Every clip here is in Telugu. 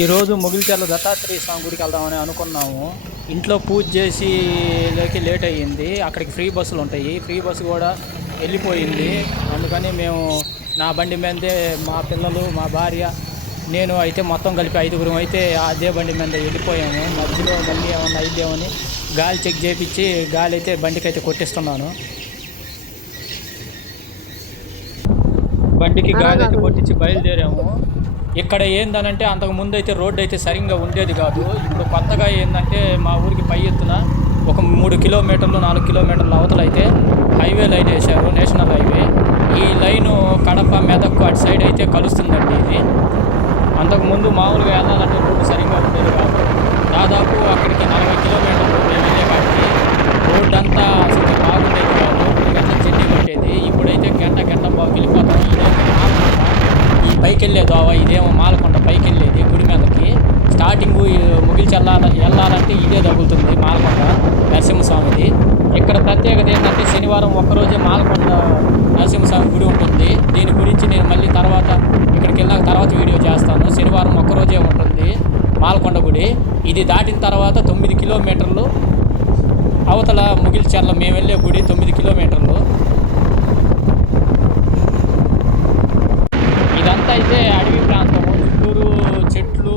ఈరోజు ముగిల్చెర్ల దత్తాత్రేయ స్వామి గుడికి వెళ్దామని అనుకున్నాము. ఇంట్లో పూజ చేసి లేకి లేట్ అయ్యింది. అక్కడికి ఫ్రీ బస్సులు ఉంటాయి. ఫ్రీ బస్సు కూడా వెళ్ళిపోయింది. అందుకని మేము నా బండి మీదే మా పిల్లలు మా భార్య నేను అయితే మొత్తం కలిపి ఐదుగురం అయితే అదే బండి మీద వెళ్ళిపోయాము. మధ్యలో మళ్ళీ ఏమన్నా అయిద్దామని గాలి చెక్ చేయించి గాలి అయితే బండికి అయితే కొట్టిస్తున్నాను. బండికి గాలి అయితే కొట్టించి బయలుదేరాము. ఇక్కడ ఏందనంటే అంతకు ముందు అయితే రోడ్డు అయితే సరిగ్గా ఉండేది కాదు. ఇప్పుడు కొత్తగా ఏంటంటే మా ఊరికి పై ఎత్తున ఒక మూడు కిలోమీటర్లు నాలుగు కిలోమీటర్ల అవతల అయితే హైవే లైన్ వేశారు నేషనల్ హైవే. ఈ లైను కడప మెదక్ అటు సైడ్ అయితే కలుస్తుందండి ఇది. అంతకు ముందు మామూలుగా వెళ్ళాలంటే రోడ్డు సరిగ్గా ఉండేది కాదు. దాదాపు అక్కడికి నలభై కిలోమీటర్లు మేము వెళ్ళే కాడికి రోడ్డు అంతా అసలు బాగుండేది కాదు గంట చెడ్డీ కొట్టేది ఇప్పుడైతే గంట గంట బాగా వెళ్ళిపోతాం ఇదైతే మాలకొండ ఈ పైకి వెళ్ళే దోవ ఇదేమో మాలకొండ పైకి వెళ్ళేది గుడి మీదకి. స్టార్టింగ్ ముగిల్చి వెళ్ళాల వెళ్ళాలంటే ఇదే తగులుతుంది మాలకొండ నరసింహస్వామిది. ఇక్కడ ప్రత్యేకత ఏంటంటే శనివారం ఒక్కరోజే మాలకొండ నరసింహస్వామి గుడి ఉంటుంది. దీని గురించి నేను మళ్ళీ తర్వాత ఇక్కడికి వెళ్ళినాక తర్వాత వీడియో చేస్తాను. శనివారం ఒక్కరోజే ఉంటుంది మాలకొండ గుడి. ఇది దాటిన తర్వాత తొమ్మిది కిలోమీటర్లు అవతల ముగిల్చెర్ల మేము వెళ్ళే గుడి తొమ్మిది కిలోమీటర్లు ఇదంతా అయితే అడవి ప్రాంతము చుట్టూరు చెట్లు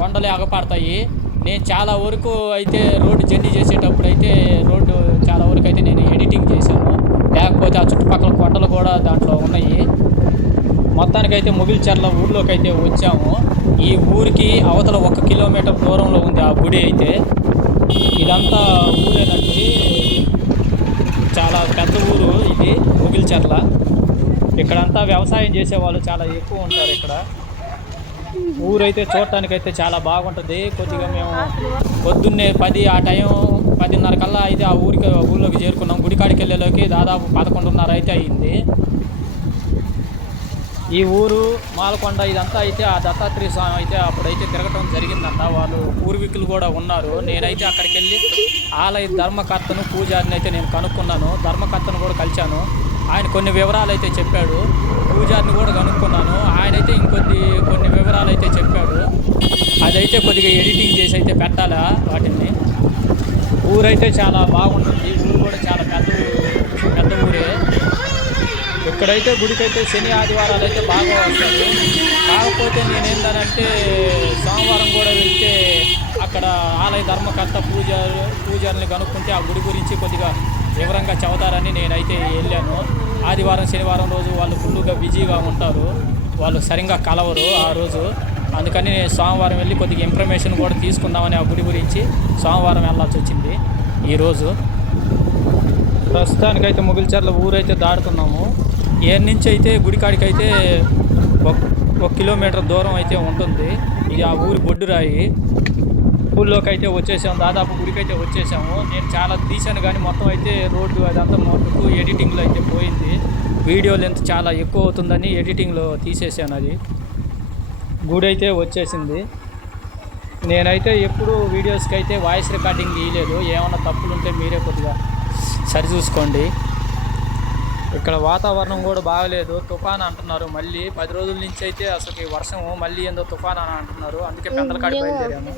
కొండలు ఎగపడతాయి నేను చాలా వరకు అయితే రోడ్డు జర్నీ చేసేటప్పుడు అయితే రోడ్డు చాలా వరకు అయితే నేను ఎడిటింగ్ చేశాను. లేకపోతే ఆ చుట్టుపక్కల కొండలు కూడా దాంట్లో ఉన్నాయి. మొత్తానికైతే ముగిల్చెర్ల ఊర్లోకి అయితే వచ్చాము. ఈ ఊరికి అవతల ఒక కిలోమీటర్ దూరంలో ఉంది ఆ గుడి అయితే. ఇదంతా ఊరేనండి. చాలా పెద్ద ఊరు ఇది ముగిల్చెర్ల. ఇక్కడంతా వ్యవసాయం చేసే వాళ్ళు చాలా ఎక్కువ ఉంటారు ఇక్కడ. ఊరైతే చూడటానికైతే చాలా బాగుంటుంది. కొద్దిగా మేము పొద్దున్నే పది ఆ టైం పదిన్నర కల్లా అయితే ఆ ఊరికి ఊళ్ళోకి చేరుకున్నాం. గుడికాడికి వెళ్ళేలోకి దాదాపు పదకొండున్నర అయితే అయింది. ఈ ఊరు మాలకొండ ఇదంతా అయితే ఆ దత్తాత్రేయ స్వామి అయితే అప్పుడైతే తిరగటం జరిగిందంట. వాళ్ళు పూర్వీకులు కూడా ఉన్నారు. నేనైతే అక్కడికి వెళ్ళి ఆలయ ధర్మకర్తను పూజారిని అయితే నేను కనుక్కున్నాను. ధర్మకర్తను కూడా కలిశాను. ఆయన కొన్ని వివరాలు అయితే చెప్పాడు. పూజారిని కూడా కనుక్కున్నాను. ఆయన అయితే ఇంకొద్ది కొన్ని వివరాలు అయితే చెప్పాడు. అదైతే కొద్దిగా ఎడిటింగ్ చేసి అయితే పెట్టాలా వాటిని. ఊరైతే చాలా బాగుంటుంది. ఊరు ఇప్పుడైతే గుడికైతే శని ఆదివారాలు అయితే బాగా వస్తారు. కాకపోతే నేనేందనంటే సోమవారం కూడా వెళ్తే అక్కడ ఆలయ ధర్మకర్త పూజ పూజారిని కనుక్కుంటే ఆ గుడి గురించి కొద్దిగా వివరంగా చెబుతారని నేనైతే వెళ్ళాను. ఆదివారం శనివారం రోజు వాళ్ళు ఫుల్గా బిజీగా ఉంటారు. వాళ్ళు సరిగ్గా కలవరు ఆ రోజు. అందుకని నేను సోమవారం వెళ్ళి కొద్దిగా ఇన్ఫర్మేషన్ కూడా తీసుకుందామని ఆ గుడి గురించి సోమవారం వెళ్ళాల్సి వచ్చింది ఈరోజు. ప్రస్తుతానికైతే ముగిల్చర్ల ఊరైతే దాడుతున్నాము ఏడు నుంచి అయితే గుడికాడికి అయితే ఒక ఒక కిలోమీటర్ దూరం అయితే ఉంటుంది. ఇది ఆ ఊరి బొడ్డురాయి. ఊళ్ళోకి అయితే వచ్చేసాము దాదాపు గుడికి అయితే వచ్చేసాము. నేను చాలా తీశాను కానీ మొత్తం అయితే రోడ్డు అదంతా మొత్తం ఎడిటింగ్లో అయితే పోయింది. వీడియో లెంత్ చాలా ఎక్కువ అవుతుందని ఎడిటింగ్లో తీసేసాను అది. గుడి అయితే వచ్చేసింది. నేనైతే ఎప్పుడు వీడియోస్కి అయితే వాయిస్ రికార్డింగ్ తీయలేదు. ఏమైనా తప్పులు ఉంటే మీరే కొద్దిగా సరిచూసుకోండి ఇక్కడ వాతావరణం కూడా బాగలేదు. తుఫాన్ అంటున్నారు. మళ్ళీ పది రోజుల నుంచి అయితే అసలు వర్షం మళ్ళీ ఏందో తుఫాన్ అని అంటున్నారు. అందుకే పెందలకాడి బయలుదేరాము.